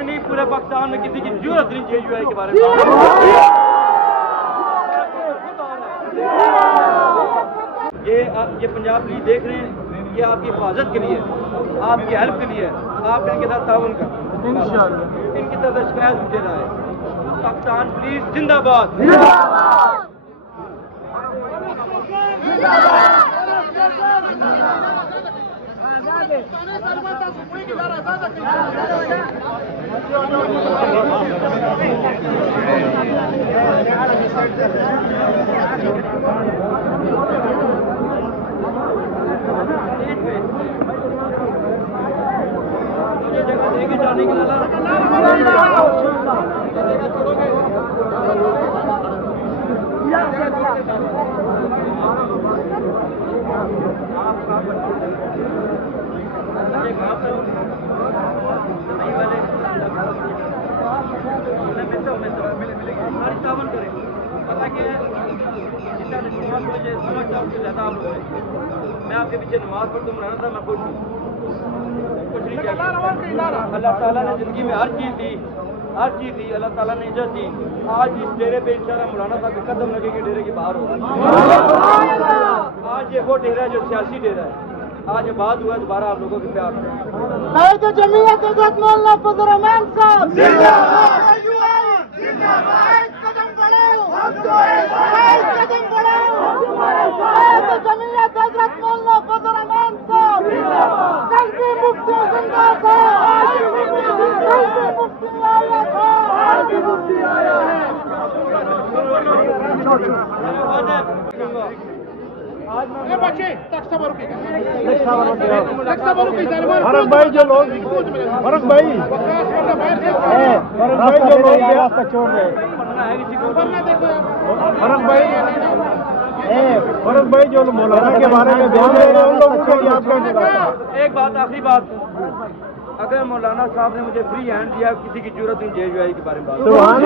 में नहीं, पूरे पाकिस्तान में किसी की जरूरत नहीं JUI के बारे में। ये पंजाब पुलिस देख रहे हैं, ये आपकी हिफाजत के लिए, आपकी हेल्प के लिए, आप इनके साथ ताउन करें इंशाअल्लाह। इनकी तरफ से शिकायत मुझे ना है। पाकिस्तान पुलिस जिंदाबाद। मुझे जगह देगी जाने के लिए। मैं आपके पीछे नमाज पढ़ तुम रहना था, मैं कुछ नहीं चाहिए। अल्लाह ताला ने जिंदगी में हर चीज़ दी, अल्लाह ताला ने इज्जत दी। आज इस डेरे पे इंशाअल्लाह मौलाना साहब के कदम लगेंगे, डेरे के बाहर होगा। आज ये वो डेरा है जो सियासी डेरा है। आज ये बात हुआ दोबारा आप लोगों के प्यार से। जमीयत हज़रत मौलाना फजल रहमान साहब जिंदाबाद, कदम बढ़ाओ, कदम बढ़ाओ। जमीयत हज़रत मौलाना फजल रहमान साहब जिंदाबाद, कल भी मुफ्ती जिंदा था, आज भी मुफ्ती आया था, आज भी मुफ्ती आया है। बच्चे फरक भाई जो लोग फरक भाई जो लोग रास्ता छोड़ गए, फरक भाई जो मौलाना के बारे में बयान दे रहे हैं उन लोगों के लिए आपका एक बात, आखिरी बात, अगर मौलाना साहब ने मुझे फ्री हैंड दिया, किसी की जरूरत नहीं JUI के बारे में बात। सुभान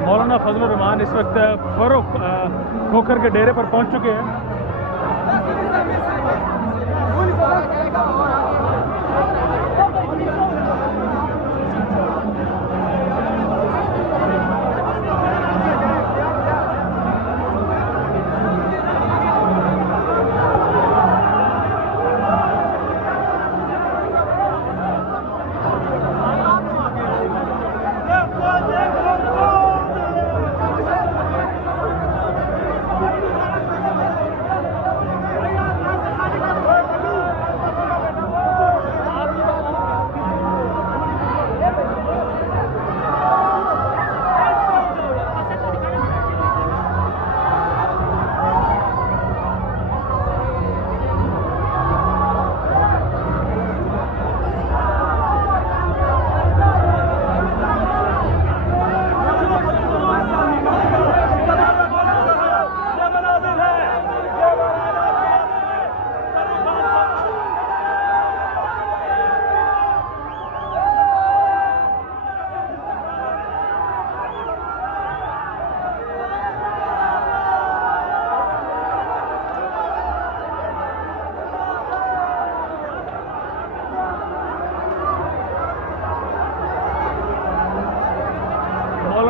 मौलाना फजल रहमान इस वक्त फरूख खोखर के डेरे पर पहुंच चुके हैं।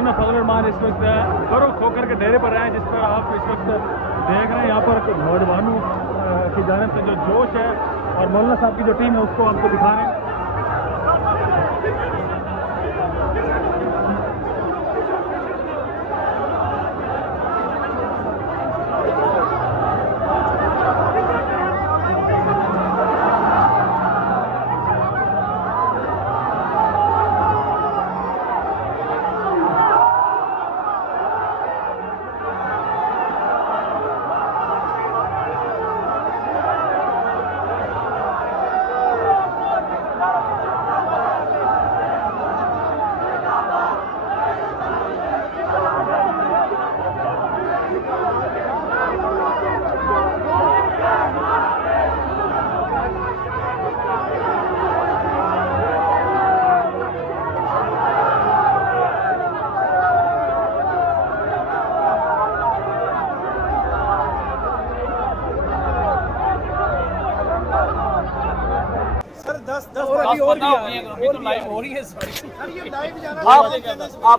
मौलाना फजलुर रहमान इस वक्त फरोख खोकर के डेरे पर आए, जिस पर आप इस वक्त देख रहे हैं यहाँ पर नौजवानों की जानिब से जो जोश है और मौलाना साहब की जो टीम है उसको आपको दिखा रहे हैं।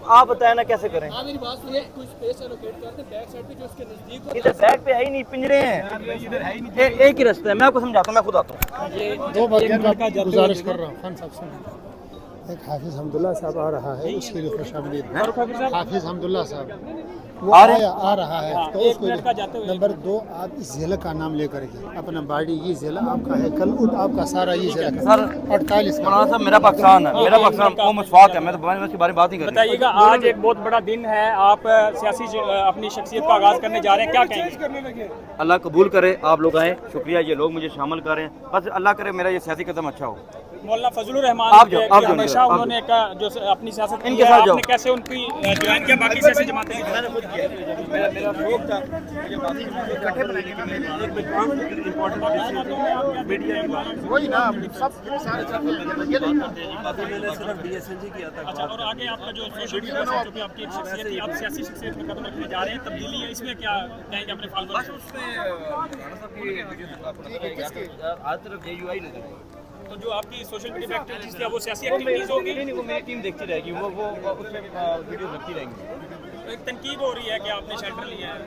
आप बताए ना कैसे करें। मेरी बात सुनिए, कुछ स्पेस एलोकेट करते हैं बैक साइड पे जो उसके नजदीक हो। इधर बैक पे है ही नहीं, पिंजरे हैं, एक ही रास्ता है। मैं आपको समझाता हूँ, मैं खुद आता हूँ। दो बार गुजारिश कर रहा हूँ खान साहब से, एक हाफिज हमदुल्ला साहब आ रहा है, उसके लिए खुशामदीद। हाफिज हमदुल्ला साहब वो आ रहा है, तो उसको नंबर 2 आप इस जिले का नाम लेकर के अपना बाड़ी, ये जिला आपका है, कल उठ आपका सारा ये जिला सर 48 मौलाना साहब मेरा पाकिस्तान है, मेरा पाकिस्तान कौम वफाक है, मैं तो इसके बारे में बात नहीं कर रहा। बताइएगा, आज एक बहुत बड़ा दिन है, आप सियासी अपनी शख्सियत का आगाज करने जा रहे हैं, क्या कहेंगे? अल्लाह कबूल करे, आप लोग आए, शुक्रिया, ये लोग मुझे शामिल कर रहे हैं। बस अल्लाह करे मेरा ये सियासी कदम अच्छा हो। मौलाना फजलुर रहमान आप जाओ, आप जाओ, हमेशा आप उन्होंने जो अपनी सियासत इनके साथ जाओ। आपने कैसे उनकी ज्वाइन किया बाकी सियासी जमातें? मैंने खुद किया, मेरा शौक था मुझे बातें इकट्ठे बनाने का। एक विद्वान इंपॉर्टेंट मीडिया की बात वही ना सब सारे मैंने सिर्फ DSNG किया था। अच्छा, और आगे आपका जो सोशल मीडिया से जो भी आपकी एक शख्सियत थी, आप सियासी शख्सियत में कदम रखने जा रहे हैं, तब्दीली है, इसमें क्या कहेंगे अपने फॉलोअर्स को? आज तरफ JUI नजर आई। तो जो आपकी सोशल मीडिया पे एक्टिविटीज थी, वो सियासी एक्टिविटीज होगी? नहीं, वो मेरी टीम देखती रहेगी, वो उसमें वीडियो रखती रहेंगी। एक तनकीद हो रही है कि आपने शेल्टर लिया है।